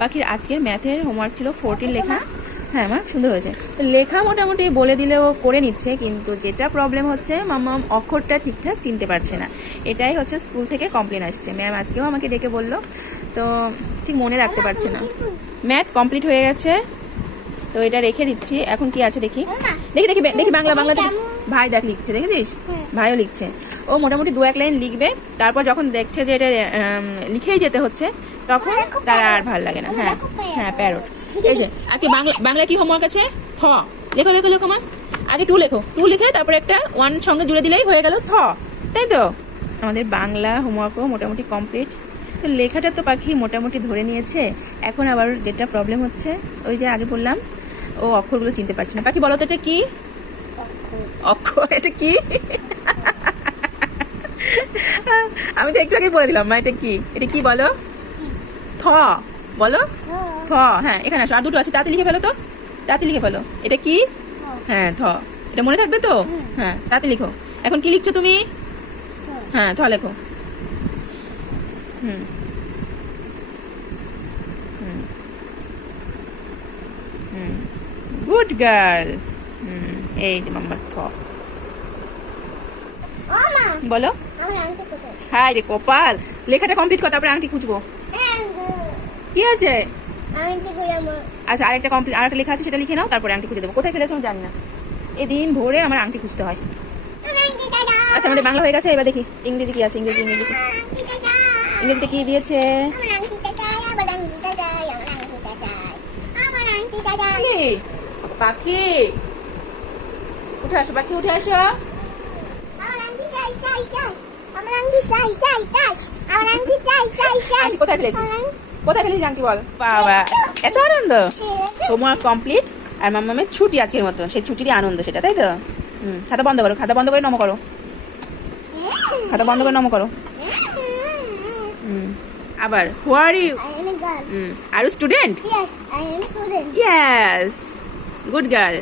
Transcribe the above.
পাখির আজকের ম্যাথের হোমওয়ার্ক ছিল 14 লেখা। হ্যাঁ মা, সুন্দর হয়েছে। তো লেখা মোটামুটি বলে দিলেও করে নিচ্ছে, কিন্তু যেটা প্রবলেম হচ্ছে মাম্মাম অক্ষরটা ঠিকঠাক চিনতে পারছে না। এটাই হচ্ছে স্কুল থেকে কমপ্লেন আসছে। ম্যাম আজকেও আমাকে ডেকে বললো, তো ঠিক মনে রাখতে পারছে না। ম্যাথ কমপ্লিট হয়ে গেছে, তো এটা রেখে দিচ্ছি। এখন কি আছে দেখি দেখি দেখি দেখি বাংলাটা ভাই দেখ লিখছে, দেখেছিস? ভাইও লিখছে। ও মোটামুটি 2-1 লাইন লিখবে, তারপর যখন দেখছে যে এটা লিখেই যেতে হচ্ছে তখন তার আর ভালো লাগে না। হ্যাঁ হ্যাঁ, প্যারট। এই যে আজকে বাংলা কি হোমওয়ার্ক আছে? থ লেখো লেখো লেখো মা। আগে 2 লেখো, 2 লিখে তারপরে একটা 1 সঙ্গে জুড়ে দিলেই হয়ে গেল থ, তাই তো? আমাদের বাংলা হোমওয়ার্কও মোটামুটি কমপ্লিট। তো লেখাটা তো পাখি মোটামুটি ধরে নিয়েছে। এখন আবার যেটা প্রবলেম হচ্ছে, ওই যে আগে বললাম ও অক্ষরগুলো চিনতে পারছে না। পাখি বলো তো এটা কি অক্ষর? এটা কি? আমি তো একটু আগে বলে দিলাম মা, এটা কি? এটা কি বলো? থ বলো। থ। হ্যাঁ, এখানে আসো, আর 2টো আছে, তাতে লিখে ফেলো তো, তাতে লিখে ফেলো। এটা কি? হ্যাঁ, থ। এটা মনে থাকবে তো? হ্যাঁ, তাতে লিখো। এখন কি লিখছো তুমি? হ্যাঁ, থ লেখো। হুম হুম হুম, গুড গার্ল। এই যে নাম্বার থ। বলো। হাই রে কপাল, লেখাটা কমপ্লিট কর, তারপরে আংটি খুঁজবো। কি আছে? আচ্ছা, আরেকটা কমপ্লিট, আরেকটা লেখা আছে, সেটা লিখে নাও, তারপরে আংটি খুঁজে দেবো। কোথায় ফেলেছো আমি জানি না, এদিন ভোরে আমার আংটি খুঁজতে হয়। আচ্ছা, আমাদের বাংলা হয়ে গেছে, এবার দেখি ইংরেজি কি আছে। ইংরেজিতে কি দিয়েছে? পাখি উঠে আসো, পাখি উঠে আসো। কোথায় ফেলেছিস? কোথায় ফেলেছিস আংটি বল। বাবা, এত আনন্দ! হোমওয়ার্ক কমপ্লিট, আর মাম্মামের ছুটি আজকের মতো, সেই ছুটিরই আনন্দ সেটা, তাই তো? খাতা বন্ধ করো, খাতা বন্ধ করে নমো করো, খাতা বন্ধ করে নমো করো। আবার who are you? Are you student? Yes, good girl.